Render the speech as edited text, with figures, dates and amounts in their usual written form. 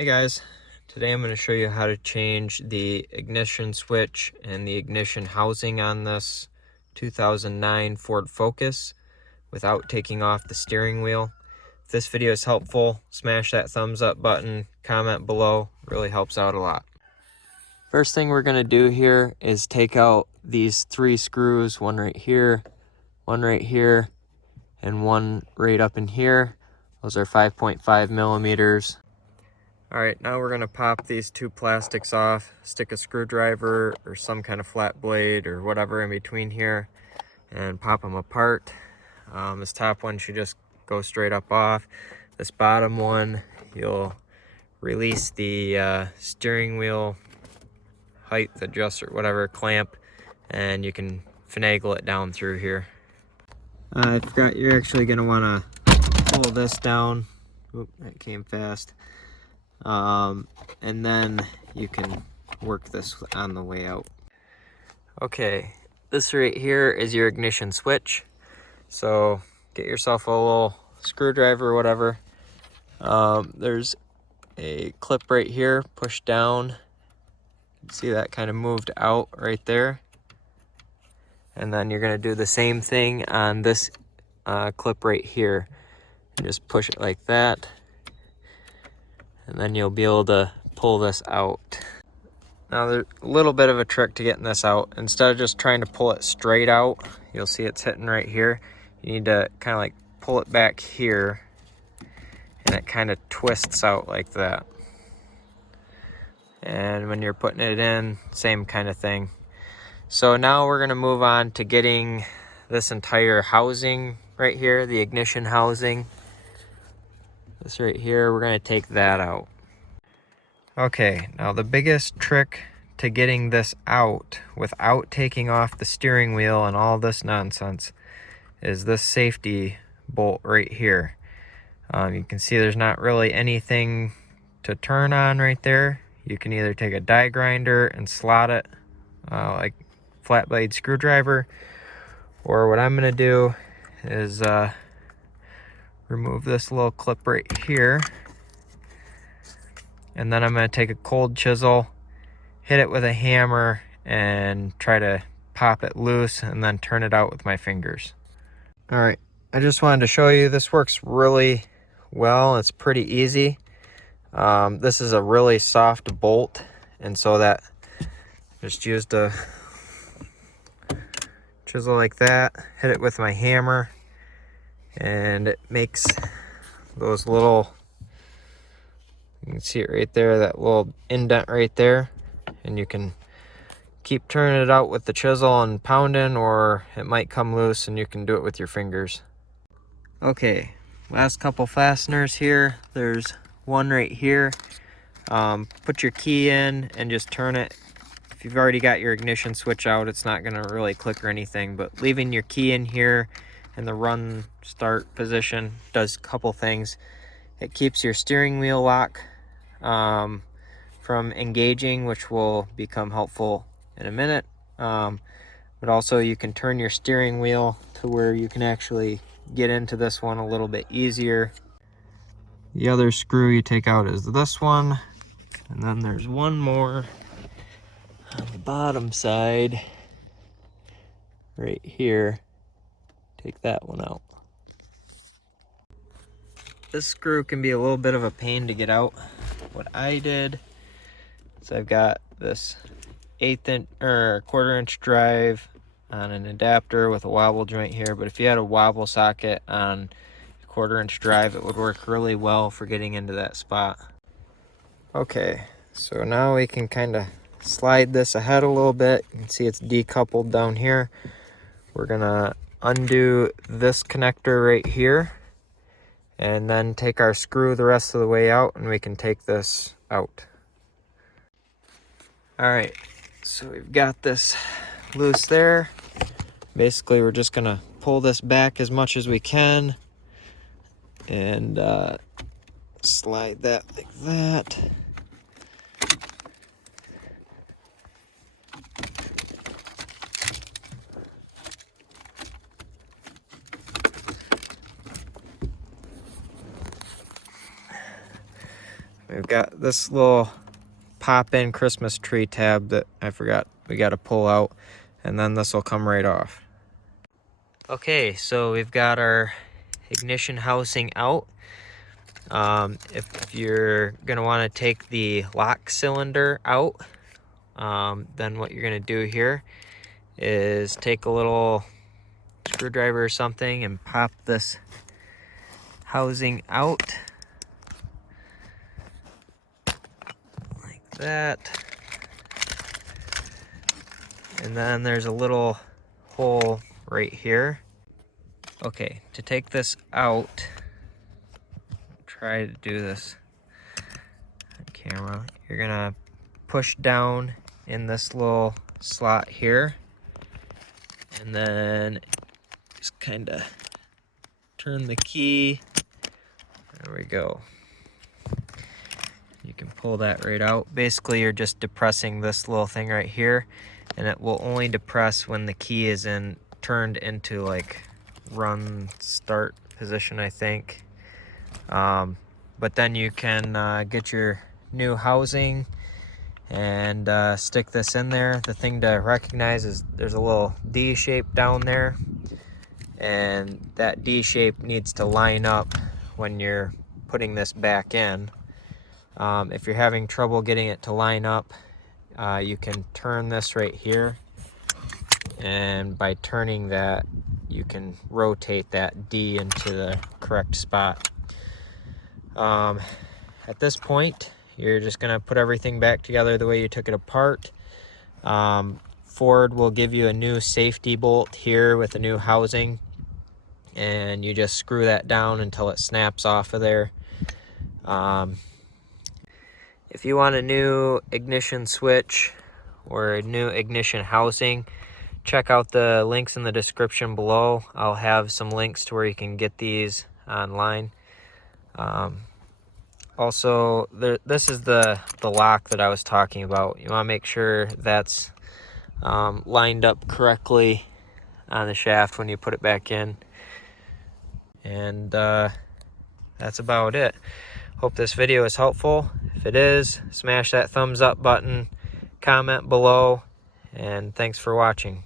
Hey guys, today I'm going to show you how to change the ignition switch and the ignition housing on this 2009 Ford Focus without taking off the steering wheel. If this video is helpful, smash that thumbs up button, comment below, really helps out a lot. First thing we're going to do here is take out these 3 screws, one right here, and one right up in here. Those are 5.5 millimeters. Alright, now we're going to pop these 2 plastics off, stick a screwdriver or some kind of flat blade or whatever in between here, and pop them apart. This top one should just go straight up off. This bottom one, you'll release the steering wheel height adjuster, whatever, clamp, and you can finagle it down through here. I forgot, you're actually going to want to pull this down. Oop, that came fast. And then you can work this on the way out. Okay, this right here is your ignition switch. So get yourself a little screwdriver or whatever. There's a clip right here, push down. See that kind of moved out right there. And then you're going to do the same thing on this clip right here. And just push it like that. And then you'll be able to pull this out. Now there's a little bit of a trick to getting this out. Instead of just trying to pull it straight out, you'll see it's hitting right here. You need to kind of like pull it back here, and it kind of twists out like that. And when you're putting it in, same kind of thing. So now we're gonna move on to getting this entire housing right here, the ignition housing. This right here, we're going to take that out. Okay, now the biggest trick to getting this out without taking off the steering wheel and all this nonsense is this safety bolt right here. You can see there's not really anything to turn on right there. You can either take a die grinder and slot it like flat blade screwdriver, or what I'm going to do is remove this little clip right here, and then I'm going to take a cold chisel, hit it with a hammer, and try to pop it loose and then turn it out with my fingers. Alright, I just wanted to show you this works really well. It's pretty easy. This is a really soft bolt, and so that just used a chisel like that, hit it with my hammer, and it makes those little, you can see it right there, that little indent right there, and you can keep turning it out with the chisel and pounding, or it might come loose and you can do it with your fingers. Okay, last couple fasteners here. There's one right here. Put your key in and just turn it. If you've already got your ignition switch out, it's not going to really click or anything, but leaving your key in here in the run start position does a couple things. It keeps your steering wheel lock from engaging, which will become helpful in a minute, but also you can turn your steering wheel to where you can actually get into this one a little bit easier. The other screw you take out is this one, and then there's one more on the bottom side right here. Take that one out. This screw can be a little bit of a pain to get out. What I did is I've got this 1/8 inch or 1/4 inch drive on an adapter with a wobble joint here, but if you had a wobble socket on a 1/4 inch drive, it would work really well for getting into that spot. Okay, so now we can kind of slide this ahead a little bit. You can see it's decoupled down here. We're gonna undo this connector right here, and then take our screw the rest of the way out, and we can take this out. Alright, so we've got this loose there. Basically, we're just gonna pull this back as much as we can and slide that like that. We've got this little pop-in Christmas tree tab that I forgot we got to pull out, and then this will come right off. Okay, so we've got our ignition housing out. If you're gonna want to take the lock cylinder out, then what you're gonna do here is take a little screwdriver or something and pop this housing out like that. And then there's a little hole right here. Okay, to take this out, try to do this on camera. You're gonna push down in this little slot here, and then just kind of turn the key. There we go. You can pull that right out. Basically, you're just depressing this little thing right here, and it will only depress when the key is turned into like run start position, I think. But then you can get your new housing and stick this in there. The thing to recognize is there's a little D shape down there, and that D shape needs to line up when you're putting this back in. If you're having trouble getting it to line up, you can turn this right here, and by turning that you can rotate that D into the correct spot. At this point, you're just gonna put everything back together the way you took it apart. Ford will give you a new safety bolt here with a new housing, and you just screw that down until it snaps off of there. If you want a new ignition switch or a new ignition housing, check out the links in the description below. I'll have some links to where you can get these online. Also, this is the lock that I was talking about. You want to make sure that's lined up correctly on the shaft when you put it back in. And that's about it. Hope this video is helpful. If it is, smash that thumbs up button, comment below, and thanks for watching.